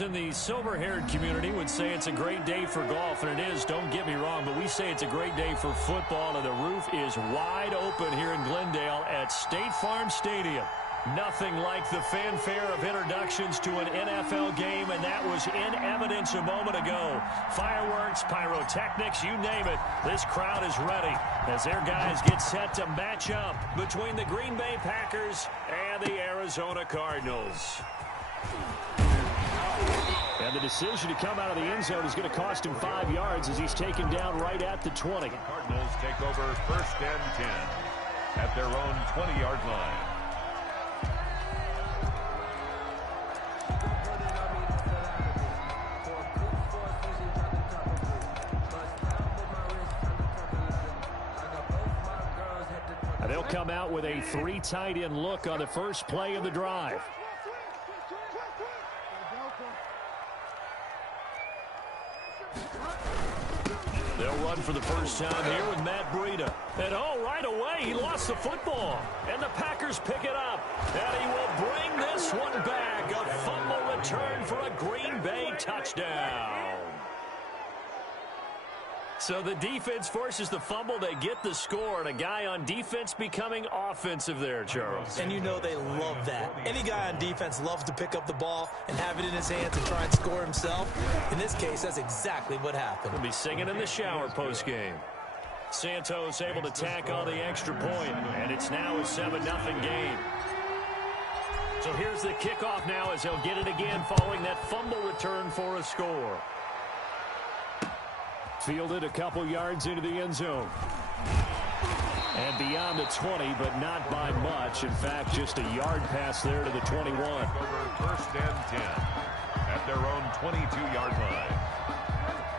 In the silver-haired community would say it's a great day for golf, and it is, don't get me wrong, but we say it's a great day for football, and the roof is wide open here in Glendale at State Farm Stadium. Nothing like the fanfare of introductions to an NFL game, and that was in evidence a moment ago. Fireworks, pyrotechnics, you name it, this crowd is ready as their guys get set to match up between the Green Bay Packers and the Arizona Cardinals. And the decision to come out of the end zone is going to cost him 5 yards as he's taken down right at the 20. The Cardinals take over 1st and 10 at their own 20-yard line. They'll come out with a 3 tight end look on the first play of the drive. They'll run for the first time here with Matt Breida. And right away, he lost the football. And the Packers pick it up. And he will bring this one back. A fumble return for a Green Bay touchdown. So the defense forces the fumble. They get the score. And a guy on defense becoming offensive there, Charles. And you know they love that. Any guy on defense loves to pick up the ball and have it in his hands and try and score himself. In this case, that's exactly what happened. He'll be singing in the shower post-game. Santos able to tack on the extra point, and it's now a 7-0 game. So here's the kickoff now as they'll get it again following that fumble return for a score. Fielded a couple yards into the end zone. And beyond the 20, but not by much. In fact, just a yard pass there to the 21. Over 1st and 10 at their own 22-yard line.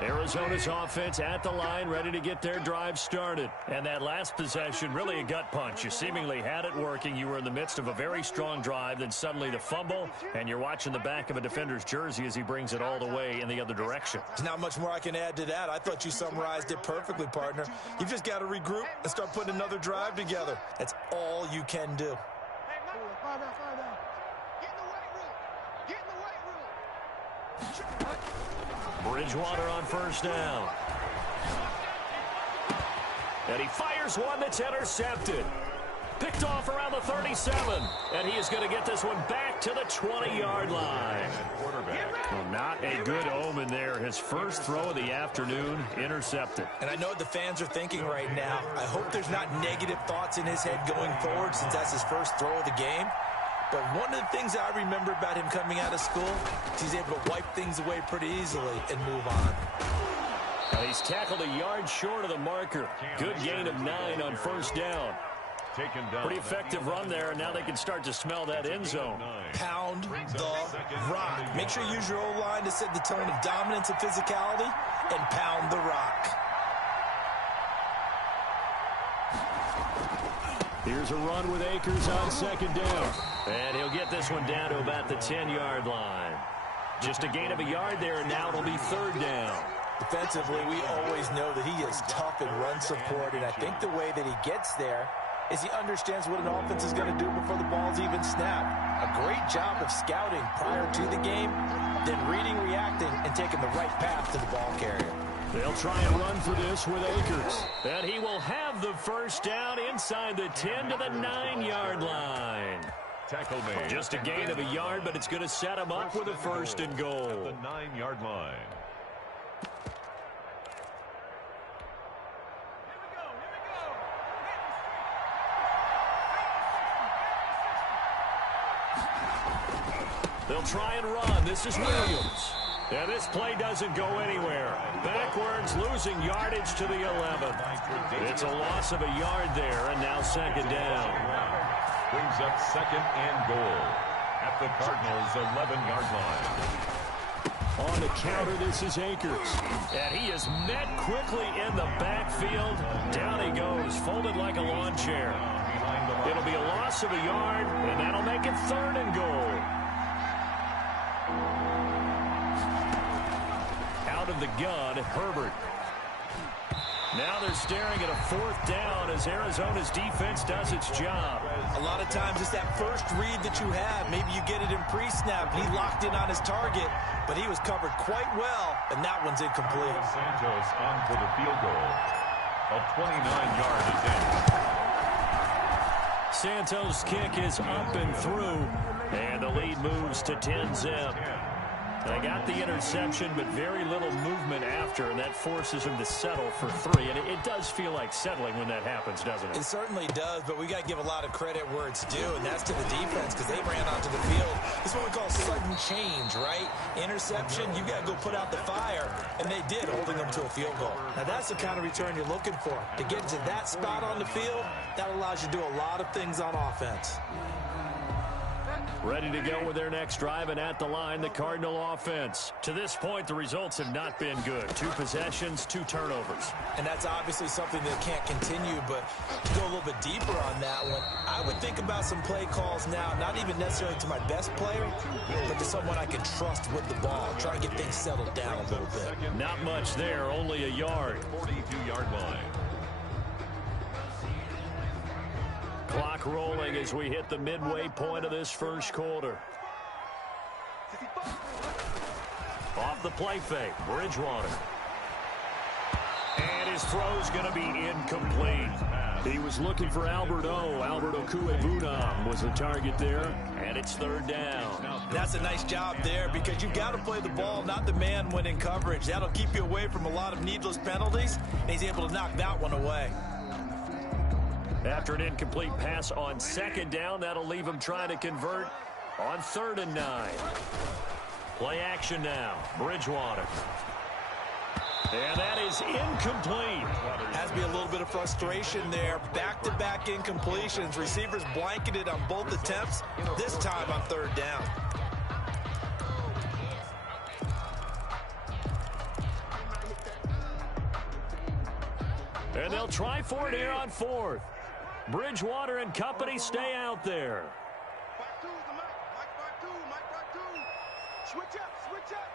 Arizona's offense at the line, ready to get their drive started. And that last possession, really a gut punch. You seemingly had it working. You were in the midst of a very strong drive, then suddenly the fumble, and you're watching the back of a defender's jersey as he brings it all the way in the other direction. There's not much more I can add to that. I thought you summarized it perfectly, partner. You've just got to regroup and start putting another drive together. That's all you can do. Bridgewater on first down. And he fires one that's intercepted. Picked off around the 37. And he is going to get this one back to the 20-yard line. Well, not a good omen there. His first throw of the afternoon intercepted. And I know what the fans are thinking right now. I hope there's not negative thoughts in his head going forward since that's his first throw of the game. But one of the things I remember about him coming out of school is he's able to wipe things away pretty easily and move on. Now he's tackled a yard short of the marker. Good gain of 9 on first down. Pretty effective run there, and now they can start to smell that end zone. Pound the rock. Make sure you use your O-line to set the tone of dominance and physicality, and pound the rock. Here's a run with Akers on second down. And he'll get this one down to about the 10-yard line. Just a gain of a yard there, and now it'll be third down. Defensively, we always know that he is tough in run support, and I think the way that he gets there is he understands what an offense is going to do before the ball's even snapped. A great job of scouting prior to the game, then reading, reacting, and taking the right path to the ball carrier. They'll try and run for this with Akers. And he will have the first down inside the 10 to the 9-yard line. Tackle made. Just a gain of a yard, but it's going to set him up with a first and goal. At the 9-yard line. They'll try and run. This is Williams. And this play doesn't go anywhere. Backwards, losing yardage to the 11. It's a loss of a yard there, and now second down. Brings up second and goal at the Cardinals' 11-yard line. On the counter, this is Akers. And he is met quickly in the backfield. Down he goes, folded like a lawn chair. It'll be a loss of a yard, and that'll make it third and goal. Out of the gun, Herbert. Now they're staring at a 4th down as Arizona's defense does its job. A lot of times it's that first read that you have. Maybe you get it in pre-snap. He locked in on his target, but he was covered quite well, and that one's incomplete. Santos on for the field goal. A 29-yard attempt. Santos' kick is up and through, and the lead moves to 10-zip. They got the interception, but very little movement after, and that forces him to settle for 3. And it does feel like settling when that happens, doesn't it? It certainly does, but we got to give a lot of credit where it's due, and that's to the defense because they ran onto the field. This is what we call sudden change, right? Interception, you got to go put out the fire, and they did, holding them to a field goal. Now, that's the kind of return you're looking for. To get to that spot on the field, that allows you to do a lot of things on offense. Ready to go with their next drive, and at the line, the Cardinal offense. To this point, the results have not been good. 2 possessions, 2 turnovers. And that's obviously something that can't continue, but to go a little bit deeper on that one, I would think about some play calls now, not even necessarily to my best player, but to someone I can trust with the ball, try to get things settled down a little bit. Not much there, only a yard. 42-yard line. Clock rolling as we hit the midway point of this first quarter. Off the play fake, Bridgewater. And his throw's going to be incomplete. He was looking for Albert Okuebunam was the target there, and it's 3rd down. That's a nice job there because you've got to play the ball, not the man when in coverage. That'll keep you away from a lot of needless penalties, and he's able to knock that one away. After an incomplete pass on 2nd down, that'll leave him trying to convert on 3rd and 9. Play action now. Bridgewater. And that is incomplete. Has to be a little bit of frustration there. Back-to-back incompletions. Receivers blanketed on both attempts, this time on 3rd down. And they'll try for it here on 4th. Bridgewater and company stay out there. Switch up, switch up.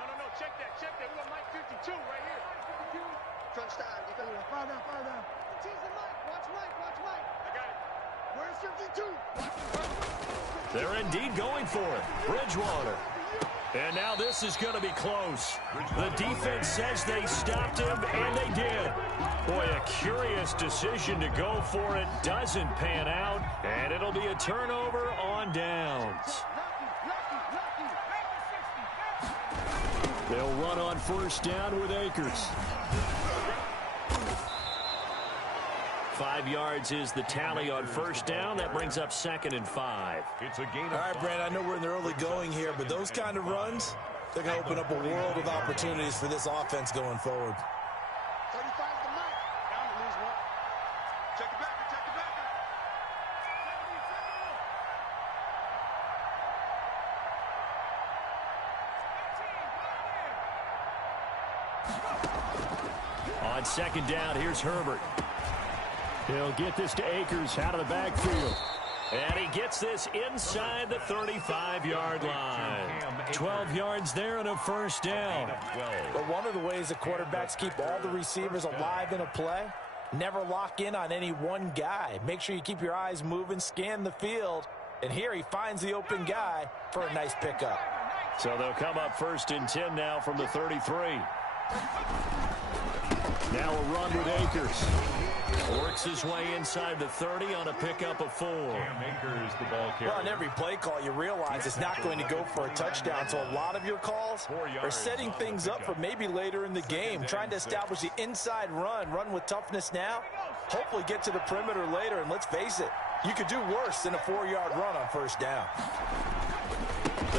No, check that. We got Mike 52 right here. 52. Crunch time. Fire down. Tease the Mike. Watch Mike. I got it. Where's 52? They're indeed going for it. Bridgewater. And now this is going to be close. The defense says they stopped him, and they did. Boy, a curious decision to go for it. Doesn't pan out, and it'll be a turnover on downs. They'll run on 1st down with Akers. 5 yards is the tally on 1st down. That brings up 2nd and 5. It's a gain of 5. All right, Brandon, I know we're in the early going here, but those kind of runs, they're going to open up a world of opportunities for this offense going forward. 35 the Mike. Down to lose one. Check it back. On 2nd down, here's Herbert. He'll get this to Akers out of the backfield. And he gets this inside the 35-yard line. 12 yards there and a 1st down. But one of the ways the quarterbacks keep all the receivers alive in a play, never lock in on any one guy. Make sure you keep your eyes moving, scan the field. And here he finds the open guy for a nice pickup. So they'll come up 1st and 10 now from the 33. Now a run with Akers. Works his way inside the 30 on a pickup of 4. Akers, the ball carrier. Well, on every play call, you realize it's not going to go for a touchdown. So a lot of your calls are setting things up for maybe later in the game, trying to establish the inside run with toughness now, hopefully get to the perimeter later. And let's face it, you could do worse than a 4-yard run on 1st down.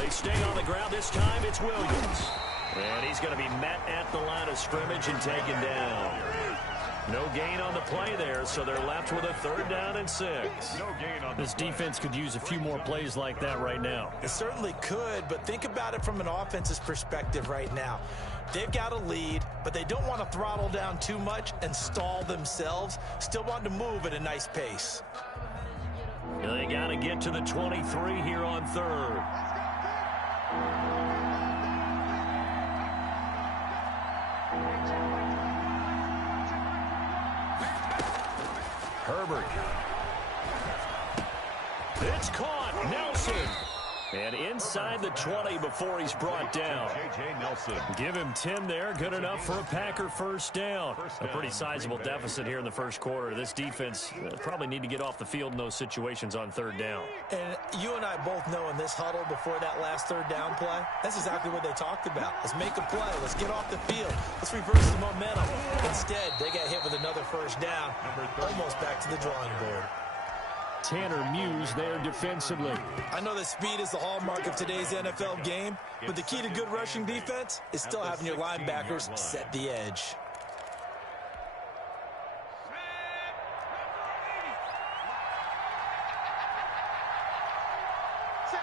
They stay on the ground. This time it's Williams. And he's going to be met at the line of scrimmage and taken down. No gain on the play there, so they're left with a 3rd down and 6. No gain on this defense could use a few more plays like that right now. It certainly could, but think about it from an offense's perspective right now. They've got a lead, but they don't want to throttle down too much and stall themselves. Still want to move at a nice pace. They got to get to the 23 here on 3rd. Herbert. It's caught. Nelson. And inside the 20 before he's brought down. J.J. Nelson. Give him 10 there. Good enough for a Packer first down. A pretty sizable deficit here in the first quarter. This defense probably need to get off the field in those situations on third down. And you and I both know in this huddle before that last third down play, that's exactly what they talked about. Let's make a play. Let's get off the field. Let's reverse the momentum. Instead, they got hit with another first down. Almost back to the drawing board. Tanner Muse there defensively. I know that speed is the hallmark of today's NFL game, but the key to good rushing defense is still having your linebackers set the edge. Check.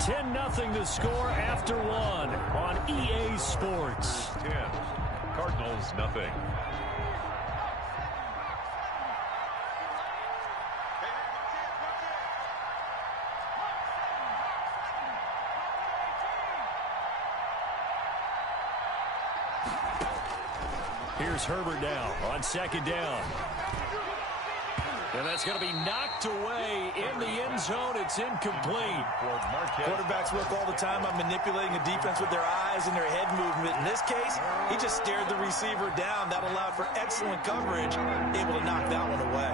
10-0 the score after one on EA Sports. 10. Cardinals nothing. Here's Herbert now on second down. And that's going to be knocked away in the end zone. It's incomplete. Quarterbacks work all the time on manipulating a defense with their eyes and their head movement. In this case, he just stared the receiver down. That allowed for excellent coverage, able to knock that one away.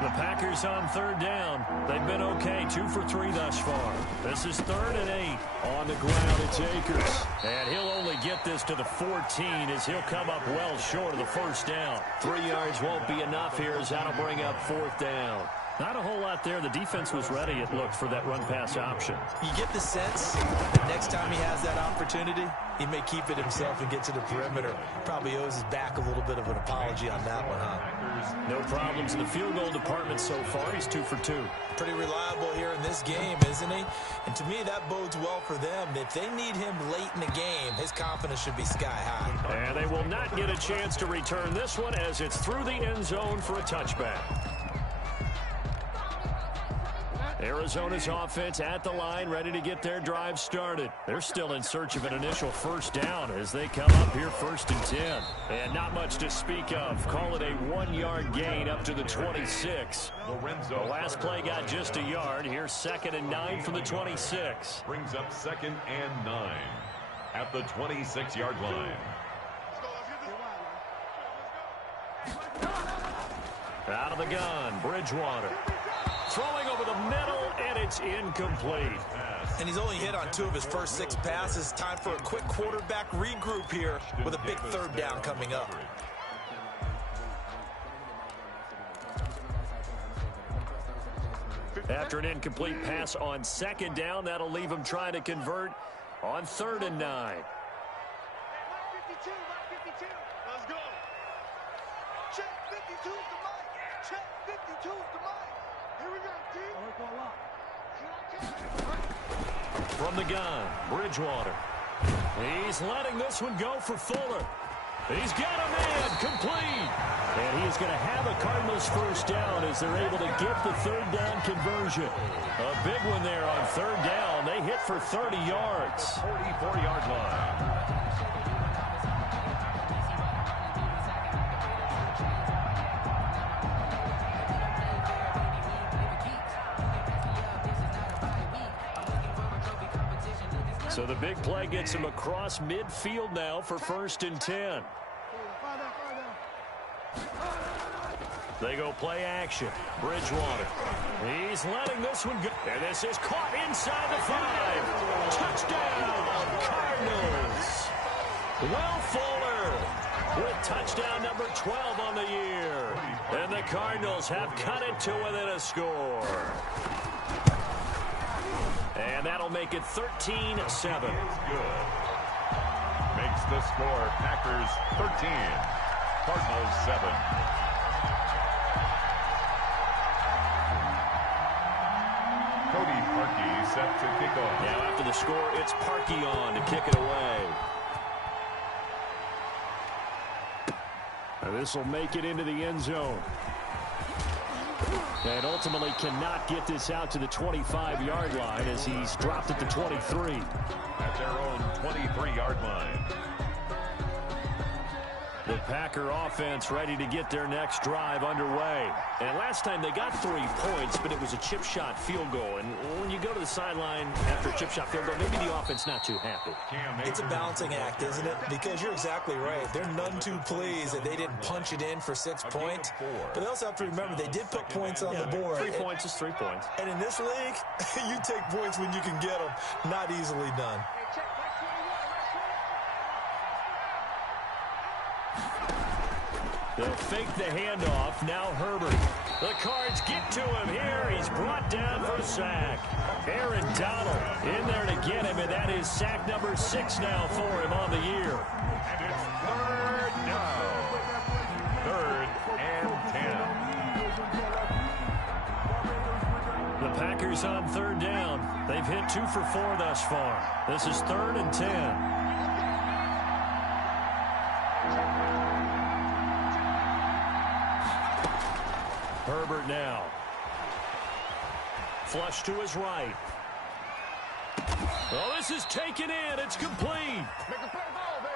The Packers on third down. They've been okay, 2 for 3 thus far. This is 3rd and 8. On the ground, it's Akers. And he'll only get this to the 14 as he'll come up well short of the first down. 3 yards won't be enough here as that'll bring up 4th down. Not a whole lot there. The defense was ready, it looked, for that run-pass option. You get the sense that next time he has that opportunity, he may keep it himself and get to the perimeter. Probably owes his back a little bit of an apology on that one, huh? No problems in the field goal department so far. He's 2 for 2. Pretty reliable here in this game, isn't he? And to me, that bodes well for them. If they need him late in the game, his confidence should be sky high. And they will not get a chance to return this one as it's through the end zone for a touchback. Arizona's offense at the line, ready to get their drive started. They're still in search of an initial first down as they come up here 1st and 10. And not much to speak of. Call it a 1-yard gain up to the 26. The last play got just a yard. Here's 2nd and 9 from the 26. Brings up 2nd and 9 at the 26-yard line. Out of the gun, Bridgewater. Throwing over the middle, and it's incomplete. And he's only hit on 2 of his first 6 passes. Time for a quick quarterback regroup here with a big 3rd down coming up. After an incomplete pass on 2nd down, that'll leave him trying to convert on 3rd and 9. Let's go. Check 52's the mic. Check 52's the mic. Here we go, From the gun, Bridgewater. He's letting this one go for Fuller. He's got a man, complete. And he's going to have a Cardinals first down as they're able to get the 3rd down conversion. A big one there on 3rd down. They hit for 30 yards. 44-yard line. So the big play gets him across midfield now for 1st and 10. They go play action. Bridgewater. He's letting this one go. And this is caught inside the 5. Touchdown, Cardinals. Will Fuller with touchdown number 12 on the year. And the Cardinals have cut it to within a score. And that'll make it 13-7. Good. Makes the score Packers 13, Cardinals 7. Cody Parkey set to kick off. Now after the score, it's Parkey on to kick it away. And this will make it into the end zone. And ultimately cannot get this out to the 25-yard line as he's dropped at the 23. At their own 23-yard line. The Packer offense ready to get their next drive underway. And last time they got 3 points, but it was a chip shot field goal. And when you go to the sideline after a chip shot field goal, maybe the offense not too happy. It's a balancing act, isn't it? Because you're exactly right. They're none too pleased that they didn't punch it in for 6 points. But they also have to remember they did put points on the board. 3 points is 3 points. And in this league, you take points when you can get them. Not easily done. They'll fake the handoff. Now Herbert. The Cards get to him here. He's brought down for a sack. Aaron Donald in there to get him, and that is sack number 6 now for him on the year. And it's 3rd down. 3rd and 10. The Packers on 3rd down. They've hit 2 for 4 thus far. This is 3rd and 10. Herbert now. Flush to his right. Oh, this is taken in. It's complete.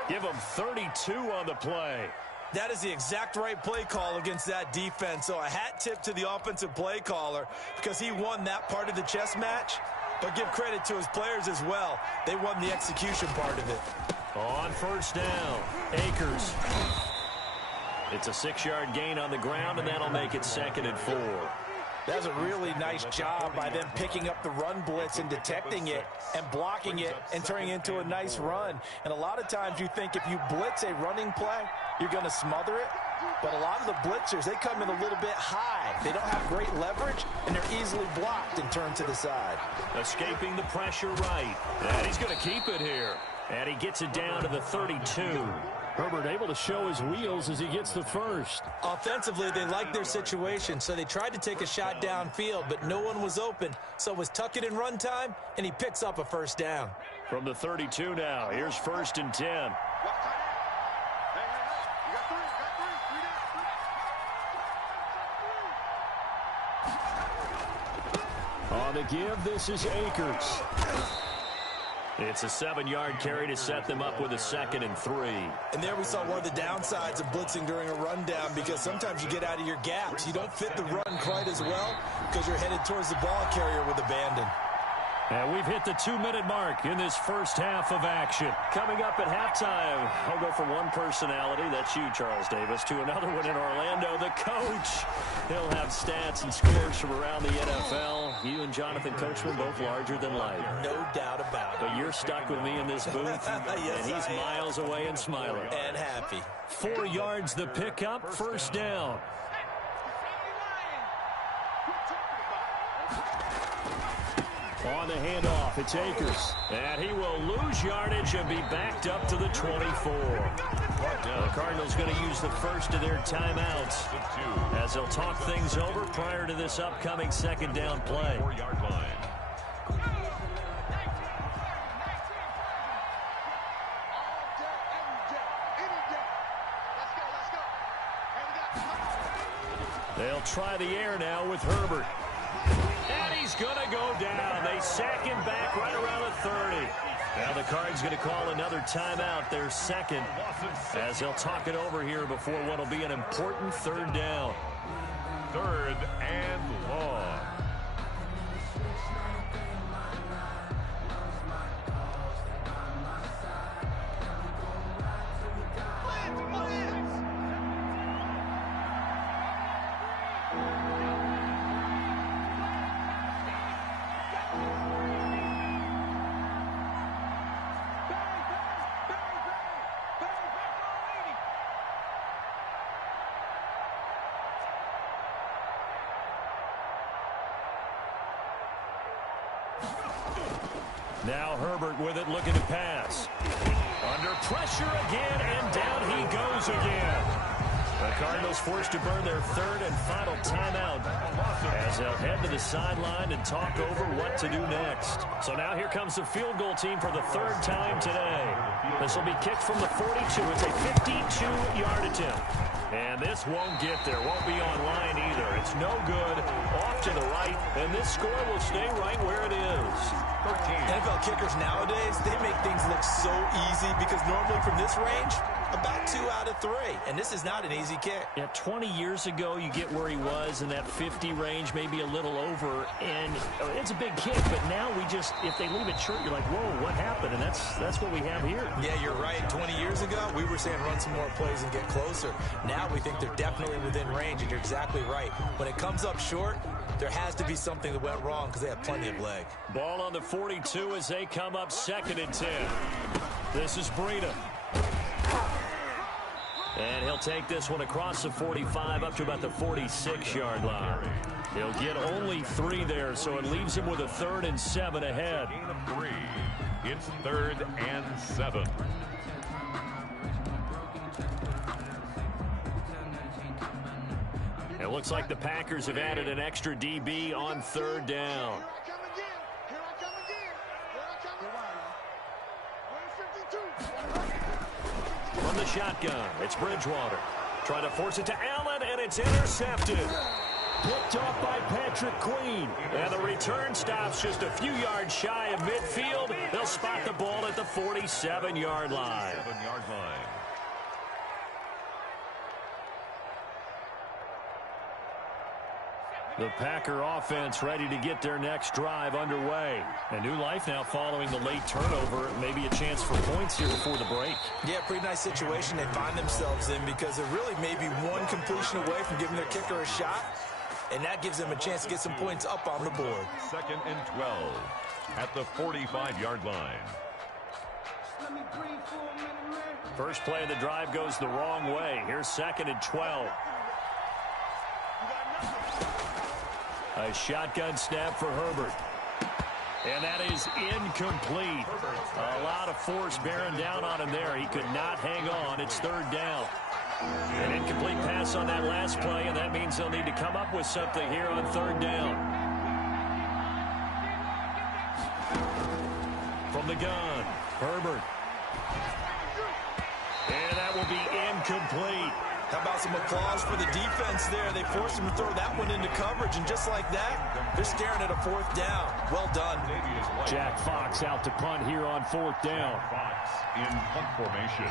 Give him 32 on the play. That is the exact right play call against that defense. So a hat tip to the offensive play caller because he won that part of the chess match. But give credit to his players as well. They won the execution part of it. On 1st down, Akers. It's a 6-yard gain on the ground, and that'll make it 2nd and 4. That was a really nice job by them picking up the run blitz and detecting it and blocking it and turning it into a nice run. And a lot of times you think if you blitz a running play, you're going to smother it. But a lot of the blitzers, they come in a little bit high. They don't have great leverage, and they're easily blocked and turned to the side. Escaping the pressure right. And he's going to keep it here. And he gets it down to the 32. Herbert able to show his wheels as he gets the first. Offensively, they liked their situation, so they tried to take a shot downfield, but no one was open. So it was tuck it in run time, and he picks up a 1st down. From the 32 now, here's 1st and 10. On the give, this is Akers. It's a 7-yard carry to set them up with a 2nd and 3. And there we saw one of the downsides of blitzing during a rundown because sometimes you get out of your gaps. You don't fit the run quite as well because you're headed towards the ball carrier with abandon. And we've hit the 2-minute mark in this first half of action. Coming up at halftime, I'll go from one personality, that's you, Charles Davis, to another one in Orlando, the coach. He'll have stats and scores from around the NFL. You and Jonathan Coachman both larger than life. No doubt about it. But you're stuck with me in this booth, Yes, and he's miles away and smiling. And happy. 4 yards the pickup, 1st down. On the handoff, it's Akers. And he will lose yardage and be backed up to the 24. The Cardinals going to use the first of their timeouts as they'll talk things over prior to this upcoming 2nd down play. 4-yard line. They'll try the air now with Herbert. And he's going to go down. They sack him back right around the 30. Now the Cards going to call another timeout, their 2nd, as they'll talk it over here before what will be an important 3rd down. 3rd and long. Now Herbert with it, looking to pass. Under pressure again, and down he goes again. The Cardinals forced to burn their 3rd and final timeout as they'll head to the sideline and talk over what to do next. So now here comes the field goal team for the 3rd time today. This will be kicked from the 42. It's a 52-yard attempt. And this won't get there, won't be on line either. It's no good, off to the right, and this score will stay right where it is. NFL kickers nowadays, they make things look so easy because normally from this range, a about 2 out of 3, and this is not an easy kick. Yeah, 20 years ago, you get where he was in that 50 range, maybe a little over, and it's a big kick, but now if they leave it short, you're like, whoa, what happened? And that's what we have here. Yeah, you're right. 20 years ago, we were saying run some more plays and get closer. Now we think they're definitely within range, and you're exactly right. When it comes up short, there has to be something that went wrong because they have plenty of leg. Ball on the 42 as they come up 2nd and 10. This is Breida. And he'll take this one across the 45 up to about the 46-yard line. He'll get only 3 there, so it leaves him with a 3rd and 7 ahead. Gain of 3. It's 3rd and 7. It looks like the Packers have added an extra DB on 3rd down. From the shotgun, it's Bridgewater. Trying to force it to Allen, and it's intercepted. Picked off by Patrick Queen. And the return stops just a few yards shy of midfield. They'll spot the ball at the 47-yard line. 7-yard line. The Packer offense ready to get their next drive underway. A new life now following the late turnover. Maybe a chance for points here before the break. Yeah, pretty nice situation they find themselves in because they're really maybe one completion away from giving their kicker a shot. And that gives them a chance to get some points up on the board. 2nd and 12 at the 45-yard line. First play of the drive goes the wrong way. Here's 2nd and 12. A shotgun snap for Herbert. And that is incomplete. A lot of force bearing down on him there. He could not hang on. It's 3rd down. An incomplete pass on that last play, and that means they'll need to come up with something here on 3rd down. From the gun, Herbert. And that will be incomplete. How about some applause for the defense there? They forced him to throw that one into coverage, and just like that, they're staring at a 4th down. Well done. Jack Fox out to punt here on 4th down. Fox in punt formation.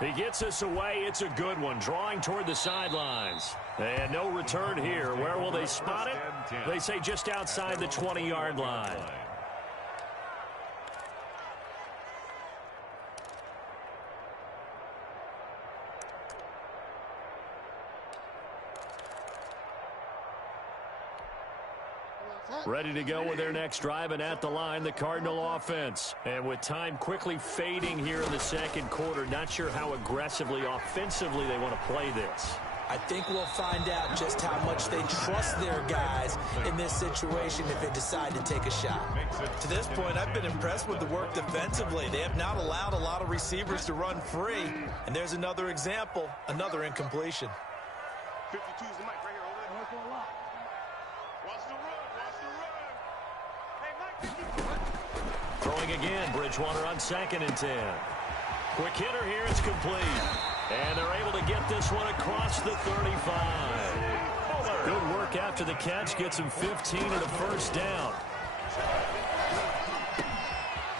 He gets us away. It's a good one. Drawing toward the sidelines. And no return here. Where will they spot it? They say just outside the 20-yard line. Ready to go with their next drive, and at the line, the Cardinal offense. And with time quickly fading here in the 2nd quarter, not sure how aggressively, offensively they want to play this. I think we'll find out just how much they trust their guys in this situation if they decide to take a shot. To this point, I've been impressed with the work defensively. They have not allowed a lot of receivers to run free. And there's another example, another incompletion. 52's the mic right here, over there. Watch the run, watch the run. Hey, Mike, Throwing again, Bridgewater on 2nd and 10. Quick hitter here, it's complete. And they're able to get this one across the 35. Good work after the catch, gets him 15 and a 1st down.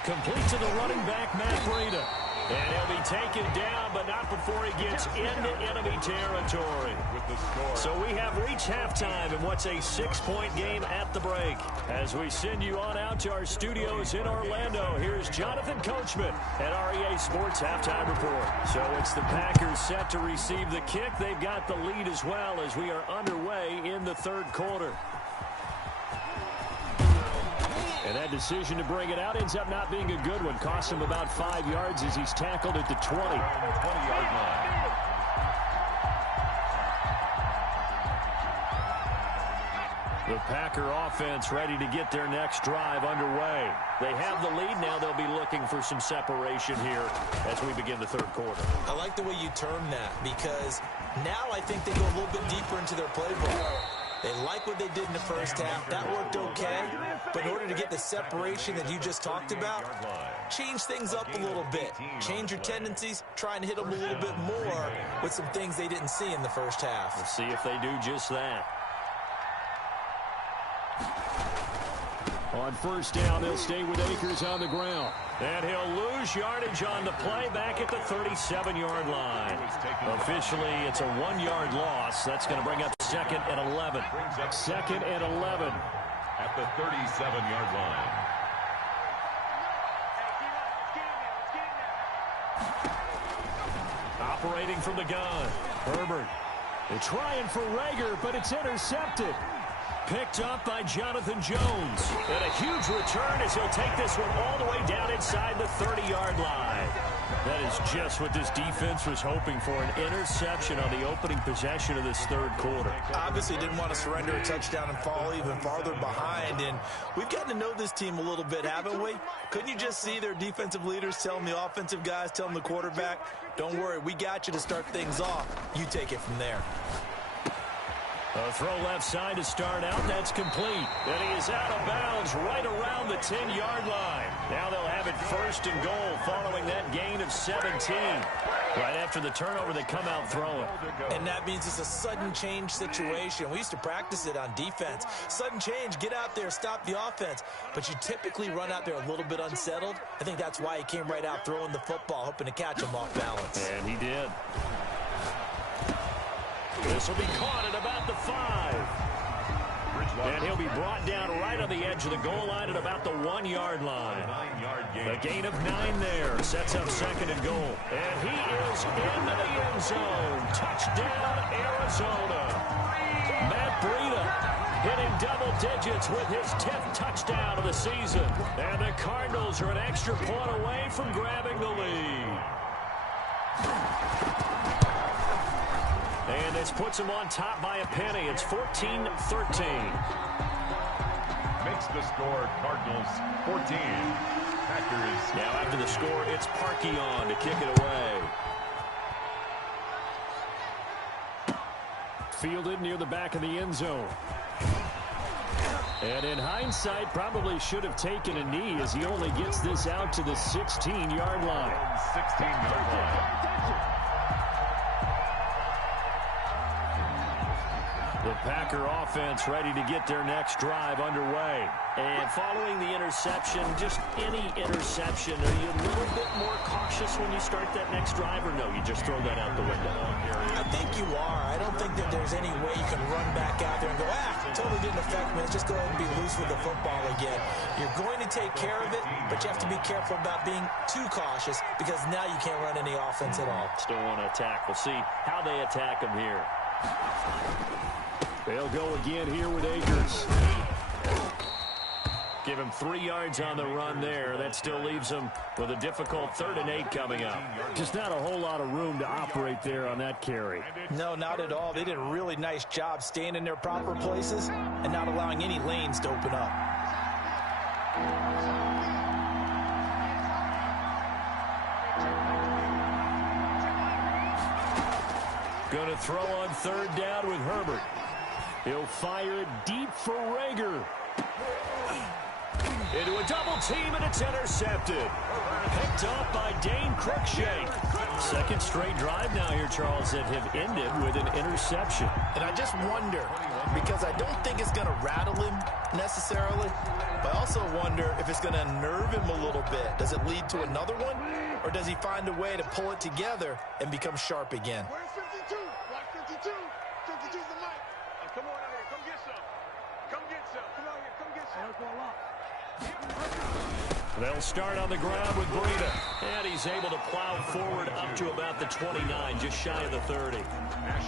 Complete to the running back, Matt Breida. And he'll be taken down, but not before he gets into enemy territory. So we have reached halftime in what's a 6-point game at the break. As we send you on out to our studios in Orlando, here's Jonathan Coachman at REA Sports Halftime Report. So it's the Packers set to receive the kick. They've got the lead as well as we are underway in the 3rd quarter. And that decision to bring it out ends up not being a good one. Cost him about 5 yards as he's tackled at the 20. 20-yard line. The Packer offense ready to get their next drive underway. They have the lead now. They'll be looking for some separation here as we begin the 3rd quarter. I like the way you term that because now I think they go a little bit deeper into their playbook. They like what they did in the 1st half. That worked okay. But in order to get the separation that you just talked about, change things up a little bit. Change your tendencies. Try and hit them a little bit more with some things they didn't see in the 1st half. We'll see if they do just that. On first down, they'll stay with Akers on the ground. And he'll lose yardage on the play back at the 37-yard line. Officially, it's a 1-yard loss. That's going to bring up 2nd and 11. 2nd and 11. At the 37-yard line. Operating from the gun. Herbert. They're trying for Rager, but it's intercepted. Picked up by Jonathan Jones. And a huge return as he'll take this one all the way down inside the 30-yard line. That is just what this defense was hoping for, an interception on the opening possession of this third quarter. Obviously didn't want to surrender a touchdown and fall even farther behind. And we've gotten to know this team a little bit, haven't we? Couldn't you just see their defensive leaders telling the offensive guys, telling the quarterback, don't worry, we got you to start things off. You take it from there. A throw left side to start out. That's complete. And he is out of bounds right around the 10-yard line. Now they'll have it 1st and goal following that gain of 17. Right after the turnover, they come out throwing. And that means it's a sudden change situation. We used to practice it on defense. Sudden change, get out there, stop the offense. But you typically run out there a little bit unsettled. I think that's why he came right out throwing the football, hoping to catch him off balance. And he did. This will be caught at about the 5. And he'll be brought down right on the edge of the goal line at about the 1-yard line. A gain of 9 there. Sets up 2nd and goal. And he is into the end zone. Touchdown, Arizona. Matt Breida hitting double digits with his 10th touchdown of the season. And the Cardinals are an extra point away from grabbing the lead. And this puts them on top by a penny. It's 14-13. Makes the score Cardinals 14. Packers. Now after the score, it's Parkey on to kick it away. Fielded near the back of the end zone. And in hindsight, probably should have taken a knee as he only gets this out to the 16-yard line. 16-yard line. The Packer offense ready to get their next drive underway. And following the interception, just any interception, are you a little bit more cautious when you start that next drive, or no, you just throw that out the window? I think you are. I don't think that there's any way you can run back out there and go, totally didn't affect me. Let's just go ahead and be loose with the football again. You're going to take care of it, but you have to be careful about being too cautious because now you can't run any offense at all. Still want to attack. We'll see how they attack them here. They'll go again here with Akers. Give him 3 yards on the run there. That still leaves him with a difficult 3rd and 8 coming up. Just not a whole lot of room to operate there on that carry. No, not at all. They did a really nice job staying in their proper places and not allowing any lanes to open up. Going to throw on 3rd down with Herbert. He'll fire it deep for Rager. Into a double team, and it's intercepted. Picked up by Dane Cruikshank. 2nd straight drive now here, Charles, that have ended with an interception. And I just wonder, because I don't think it's going to rattle him necessarily, but I also wonder if it's going to unnerve him a little bit. Does it lead to another one, or does he find a way to pull it together and become sharp again? Where's 52? Watch 52. 52's the mic. Come on out here. Come get some. Come get some. Come out here. Come get some. They'll start on the ground with Breida. And he's able to plow forward up to about the 29, just shy of the 30.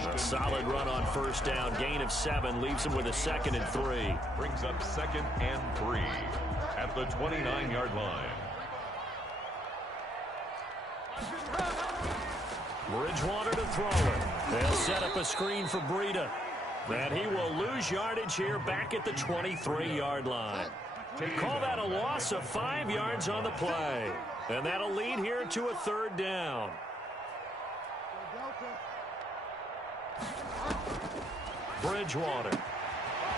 A solid run on 1st down. Gain of 7 leaves him with a 2nd and 3. Brings up 2nd and 3 at the 29-yard line. Bridgewater to throw it. They'll set up a screen for Breida. And he will lose yardage here back at the 23-yard line. Call that a loss of 5 yards on the play. And that'll lead here to a 3rd down. Bridgewater.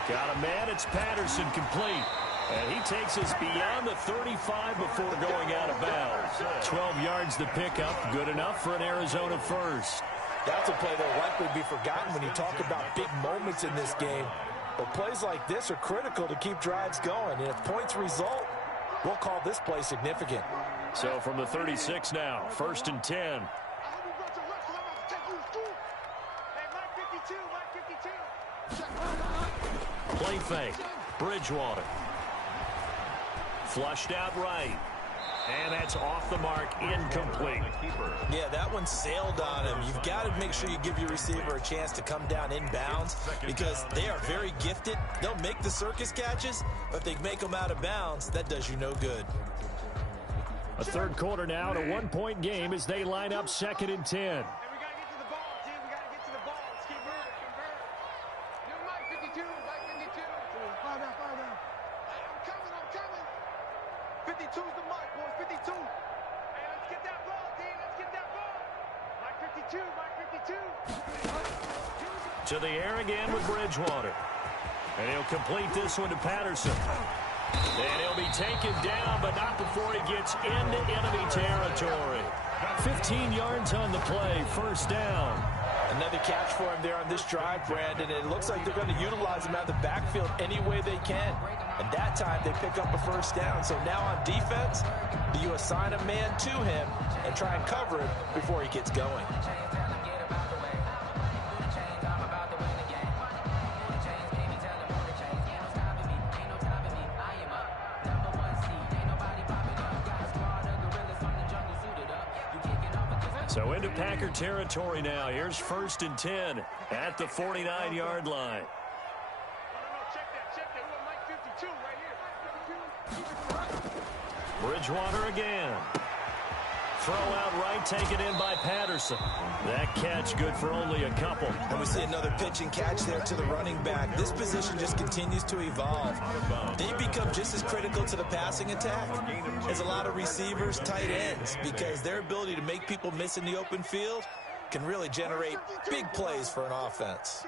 Got a man. It's Patterson complete. And he takes us beyond the 35 before going out of bounds. 12 yards to pick up. Good enough for an Arizona first. That's a play that will likely be forgotten when you talk about big moments in this game. Well, plays like this are critical to keep drives going. And if points result, we'll call this play significant. So from the 36 now, 1st and 10. Play fake. Bridgewater. Flushed out right. And that's off the mark, incomplete. Yeah, that one sailed on him. You've got to make sure you give your receiver a chance to come down inbounds because they are very gifted. They'll make the circus catches, but if they make them out of bounds, that does you no good. A third quarter now and a one-point game as they line up 2nd and 10. To the air again with Bridgewater. And he'll complete this one to Patterson. And he'll be taken down, but not before he gets into enemy territory. 15 yards on the play, 1st down. Another catch for him there on this drive, Brandon. It looks like they're going to utilize him out of the backfield any way they can. And that time they pick up a 1st down. So now on defense, do you assign a man to him and try and cover him before he gets going? So into Packer territory now. Here's 1st and 10 at the 49-yard line. Bridgewater again. Throw out right, taken in by Patterson. That catch good for only a couple. And we see another pitch and catch there to the running back. This position just continues to evolve. They become just as critical to the passing attack as a lot of receivers, tight ends, because their ability to make people miss in the open field can really generate big plays for an offense.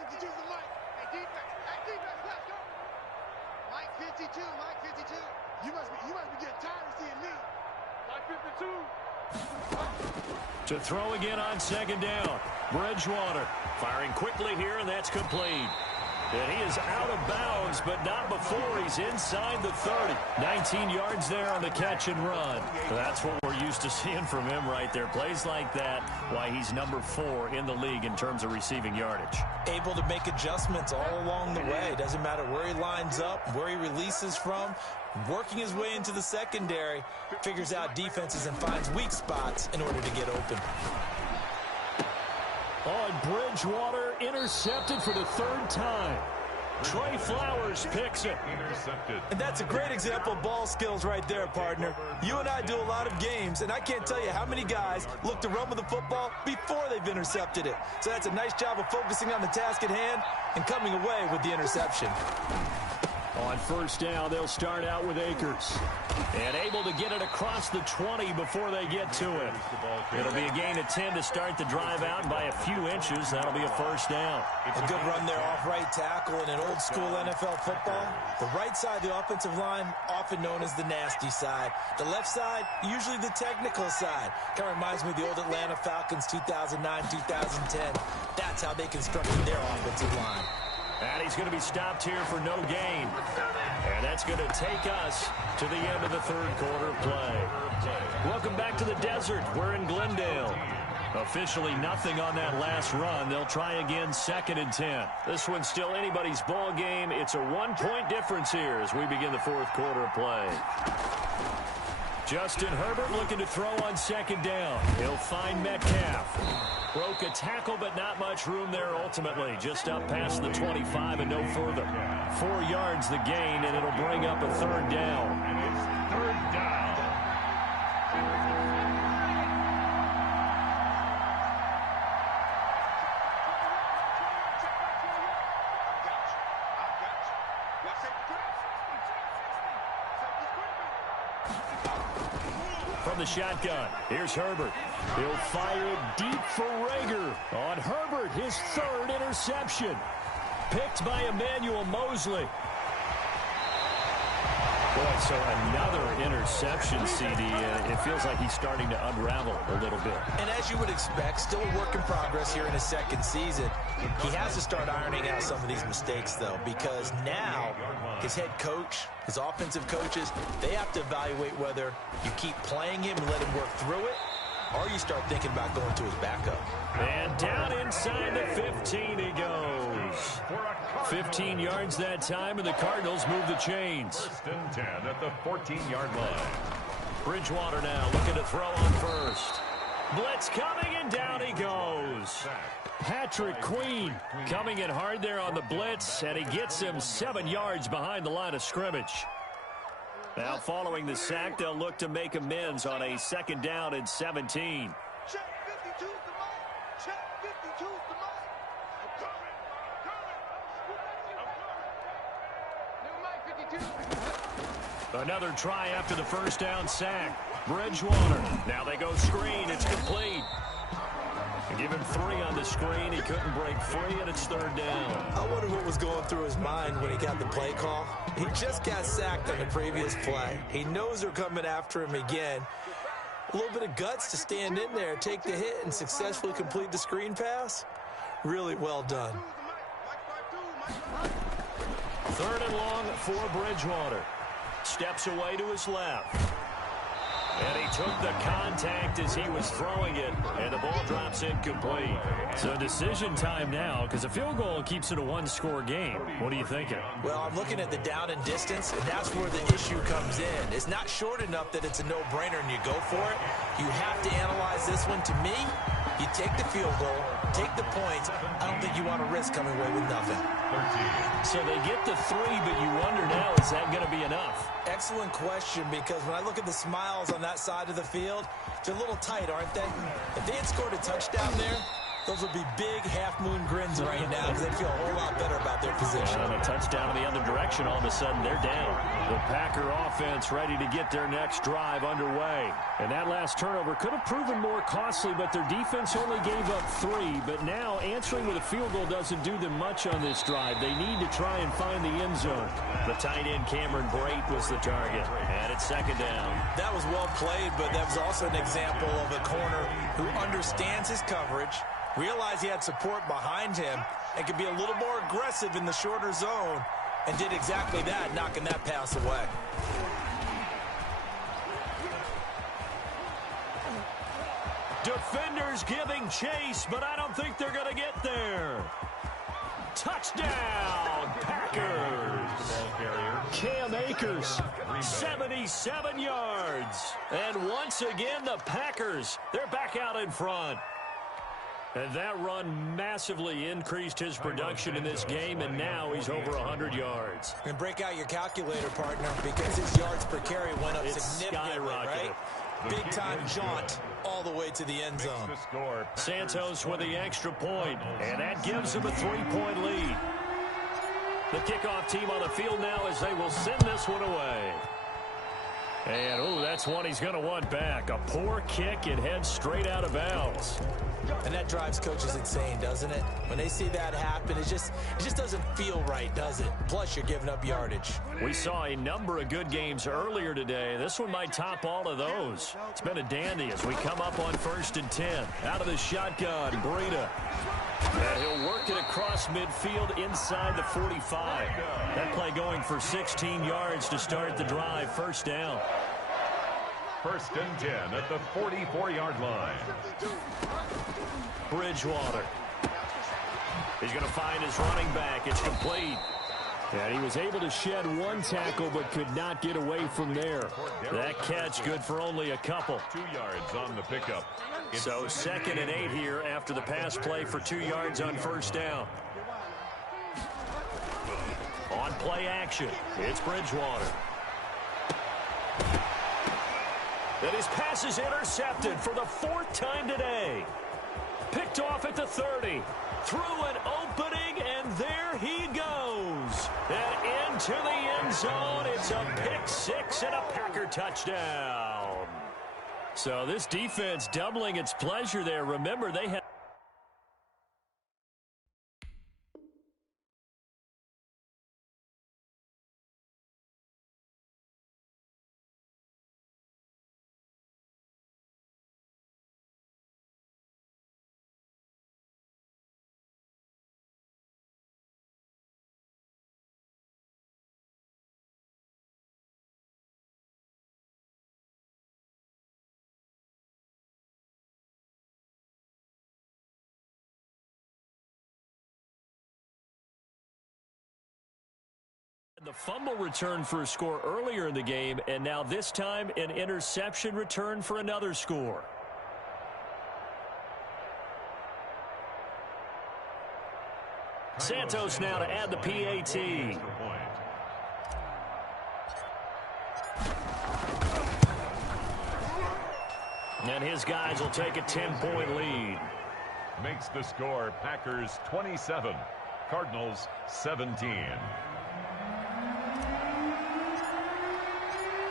Mike 52, Mike 52. You must be getting tired of seeing me. Mike 52. To throw again on 2nd down. Bridgewater firing quickly here, and that's complete. And he is out of bounds, but not before he's inside the 30. 19 yards there on the catch and run. That's what we're used to seeing from him right there. Plays like that, why he's number 4 in the league in terms of receiving yardage. Able to make adjustments all along the way. Doesn't matter where he lines up, where he releases from. Working his way into the secondary, figures out defenses and finds weak spots in order to get open. On Bridgewater, intercepted for the 3rd time. Trey Flowers picks it. Intercepted. And that's a great example of ball skills right there, partner. You and I do a lot of games, and I can't tell you how many guys look to run with the football before they've intercepted it. So that's a nice job of focusing on the task at hand and coming away with the interception. On 1st down, they'll start out with Akers. And able to get it across the 20 before they get to it. It'll be a gain of 10 to start the drive out, and by a few inches, that'll be a 1st down. A good run there off right tackle in an old-school NFL football. The right side of the offensive line, often known as the nasty side. The left side, usually the technical side. Kind of reminds me of the old Atlanta Falcons 2009-2010. That's how they constructed their offensive line. And he's going to be stopped here for no gain. And that's going to take us to the end of the 3rd quarter play. Welcome back to the desert. We're in Glendale. Officially nothing on that last run. They'll try again 2nd and 10. This one's still anybody's ball game. It's a 1-point difference here as we begin the 4th quarter play. Justin Herbert looking to throw on 2nd down. He'll find Metcalf. Broke a tackle, but not much room there ultimately. Just up past the 25 and no further. 4 yards the gain, and it'll bring up a 3rd down. And it's 3rd down. From the shotgun, here's Herbert. He'll fire it deep for Rager. On Herbert, his 3rd interception. Picked by Emmanuel Mosley. Boy, so another interception, CD. It feels like he's starting to unravel a little bit. And as you would expect, still a work in progress here in his 2nd season. He has to start ironing out some of these mistakes, though, because now his head coach, his offensive coaches, they have to evaluate whether you keep playing him and let him work through it, or you start thinking about going to his backup. And down inside the 15 he goes. 15 yards that time, and the Cardinals move the chains. First and 10 at the 14-yard line. Bridgewater now looking to throw on first. Blitz coming, and down he goes. Patrick Queen coming in hard there on the blitz, and he gets him 7 yards behind the line of scrimmage. Now following the sack, they'll look to make amends on a 2nd down and 17. Check 52's the mic. Check 52's the mic. I'm coming. New mic 52. Another try after the first down sack. Bridgewater. Now they go screen. It's complete. They give him 3 on the screen. He couldn't break free, and it's 3rd down. I wonder what was going through his mind when he got the play call. He just got sacked on the previous play. He knows they're coming after him again. A little bit of guts to stand in there, take the hit, and successfully complete the screen pass. Really well done. 3rd and long for Bridgewater. Steps away to his left. And he took the contact as he was throwing it, and the ball drops incomplete. So decision time now, because a field goal keeps it a 1-score game. What are you thinking? Well, I'm looking at the down and distance, and that's where the issue comes in. It's not short enough that it's a no-brainer and you go for it. You have to analyze this one. To me, you take the field goal, take the points. I don't think you want to risk coming away with nothing. 13. So they get the 3, but you wonder now, is that going to be enough? Excellent question, because when I look at the smiles on that side of the field, they're a little tight, aren't they? If they had scored a touchdown there, those would be big half-moon grins right now because they'd feel a whole lot better about their position. And a touchdown in the other direction, all of a sudden they're down. The Packer offense ready to get their next drive underway. And that last turnover could have proven more costly, but their defense only gave up 3. But now answering with a field goal doesn't do them much on this drive. They need to try and find the end zone. The tight end Cameron Brate was the target. And it's 2nd down. That was well played, but that was also an example of a corner who understands his coverage, realized he had support behind him, and could be a little more aggressive in the shorter zone, and did exactly that, knocking that pass away. Defenders giving chase, but I don't think they're going to get there. Touchdown, Packers. Cam Akers, 77 yards. And once again, the Packers, they're back out in front. And that run massively increased his production in this game, and now he's over 100 yards. And break out your calculator, partner, because his yards per carry went up significantly, right? Big-time jaunt all the way to the end zone. Santos with the extra point, and that gives him a 3-point lead. The kickoff team on the field now as they will send this one away. And, oh, that's one he's going to want back. A poor kick, it heads straight out of bounds. And that drives coaches insane, doesn't it? When they see that happen, it just doesn't feel right, does it? Plus, you're giving up yardage. We saw a number of good games earlier today. This one might top all of those. It's been a dandy as we come up on 1st and 10. Out of the shotgun, Breida. And he'll work it across midfield inside the 45. That play going for 16 yards to start the drive. 1st down. 1st and 10 at the 44-yard line. Bridgewater. He's going to find his running back. It's complete. And he was able to shed 1 tackle but could not get away from there. That catch good for only a couple. 2 yards on the pickup. So 2nd and 8 here after the pass play for 2 yards on 1st down. On play action, it's Bridgewater. And his pass is intercepted for the 4th time today. Picked off at the 30. Through an opening, and there he goes. And into the end zone. It's a pick 6 and a Packer touchdown. So this defense doubling its pleasure there. Remember, they had The fumble return for a score earlier in the game, and now this time an interception return for another score. Santos now to add the PAT. And his guys will take a 10-point lead. Makes the score Packers 27, Cardinals 17.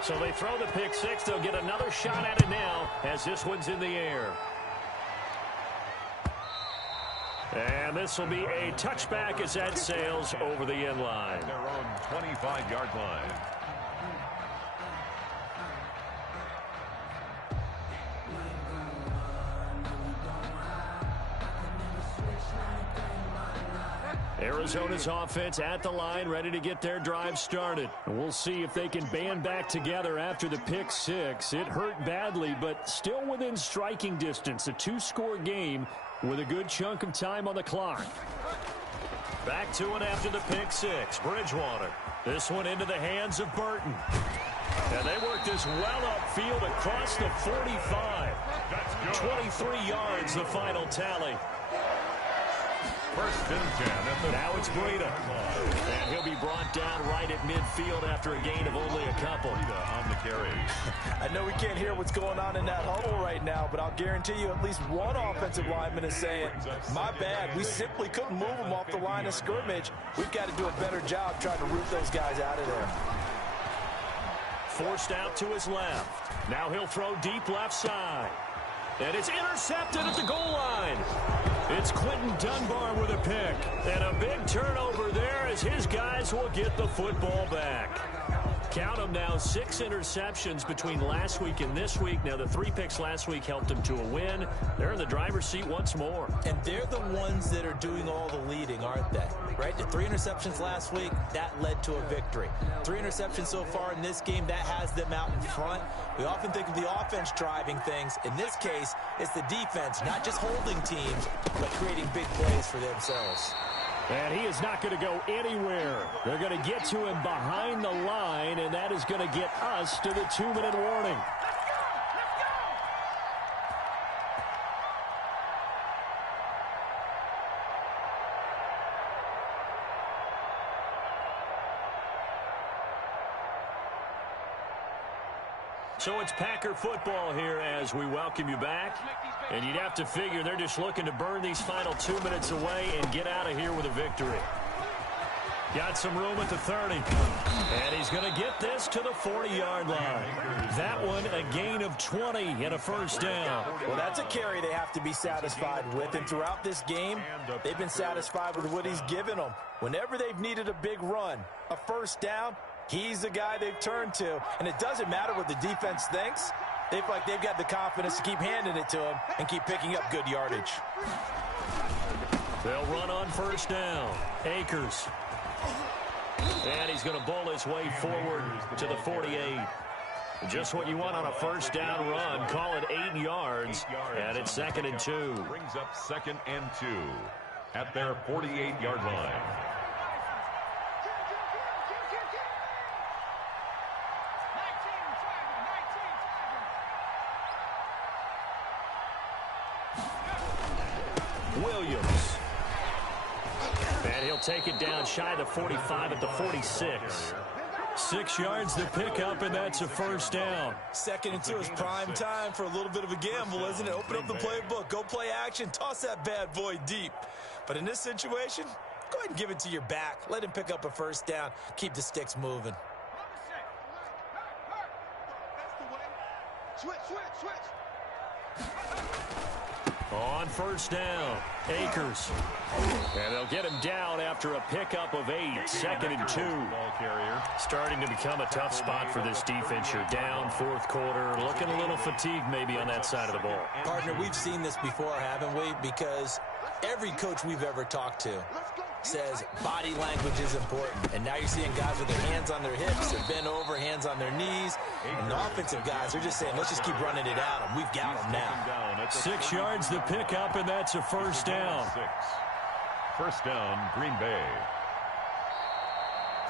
So they throw the pick six. They'll get another shot at it now as this one's in the air. And this will be a touchback as that sails over the end line. Their own 25-yard line. Arizona's offense at the line, ready to get their drive started. We'll see if they can band back together after the pick six. It hurt badly, but still within striking distance. A two-score game with a good chunk of time on the clock. Back to it after the pick six. Bridgewater. This one into the hands of Burton. And they work this well upfield across the 45. 23 yards, the final tally. First and 10. Now it's Breida. And he'll be brought down right at midfield after a gain of only a couple. On the carry. I know we can't hear what's going on in that huddle right now, but I'll guarantee you at least one offensive lineman is saying, my bad, we simply couldn't move them off the line of scrimmage. We've got to do a better job trying to root those guys out of there. Forced out to his left. Now he'll throw deep left side. And it's intercepted at the goal line. It's Quentin Dunbar with a pick. And a big turnover there as his guys will get the football back. Count them now, 6 interceptions between last week and this week. Now, the 3 picks last week helped them to a win. They're in the driver's seat once more. And they're the ones that are doing all the leading, aren't they? Right? The 3 interceptions last week, that led to a victory. 3 interceptions so far in this game, that has them out in front. We often think of the offense driving things. In this case, it's the defense, not just holding teams, but creating big plays for themselves. And he is not going to go anywhere. They're going to get to him behind the line, and that is going to get us to the 2-minute warning. So it's Packer football here as we welcome you back. And you'd have to figure they're just looking to burn these final 2 minutes away and get out of here with a victory. Got some room at the 30. And he's going to get this to the 40-yard line. That one a gain of 20 and a first down. Well, that's a carry they have to be satisfied with. And throughout this game, they've been satisfied with what he's given them. Whenever they've needed a big run, a first down, he's the guy they've turned to. And it doesn't matter what the defense thinks. They feel like they've got the confidence to keep handing it to him and keep picking up good yardage. They'll run on first down. Akers. And he's going to bowl his way forward to the 48. Just what you want on a first down run. Call it 8 yards. And it's 2nd and 2. Brings up 2nd and 2 at their 48-yard line. Williams. And he'll take it down shy of the 45 at the 46. 6 yards to pick up, and that's a first down. 2nd and 2 is prime time for a little bit of a gamble, isn't it? Open up the playbook, go play action, toss that bad boy deep. But in this situation, go ahead and give it to your back. Let him pick up a first down. Keep the sticks moving. Switch, switch, switch. On first down, Akers. And they'll get him down after a pickup of 8. 2nd and 2. Ball carrier. Starting to become a tough spot for this defense. You're down 4th quarter, looking a little fatigued maybe on that side of the ball. Partner, we've seen this before, haven't we? Because every coach we've ever talked to says body language is important. And now you're seeing guys with their hands on their hips, they're bent over, hands on their knees. And the offensive guys are just saying, let's just keep running it out, and we've got them now. 6 yards to pick up, and that's a first down. First down, Green Bay.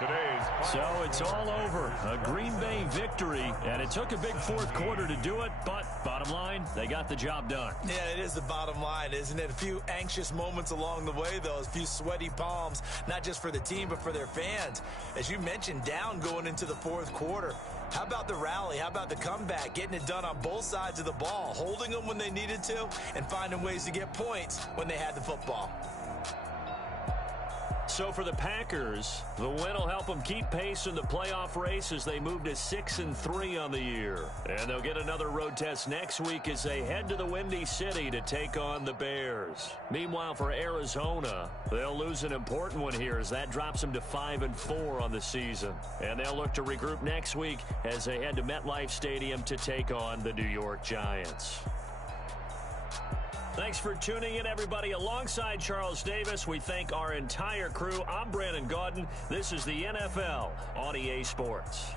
So it's all over. A Green Bay victory, and it took a big fourth quarter to do it, but bottom line, they got the job done. Yeah, it is the bottom line, isn't it? A few anxious moments along the way, though, a few sweaty palms, not just for the team, but for their fans. As you mentioned, down going into the fourth quarter. How about the rally? How about the comeback? Getting it done on both sides of the ball, holding them when they needed to, and finding ways to get points when they had the football. So for the Packers, the win will help them keep pace in the playoff race as they move to 6-3 on the year. And they'll get another road test next week as they head to the Windy City to take on the Bears. Meanwhile, for Arizona, they'll lose an important one here as that drops them to 5-4 on the season. And they'll look to regroup next week as they head to MetLife Stadium to take on the New York Giants. Thanks for tuning in, everybody. Alongside Charles Davis, we thank our entire crew. I'm Brandon Gaudin. This is the NFL on EA Sports.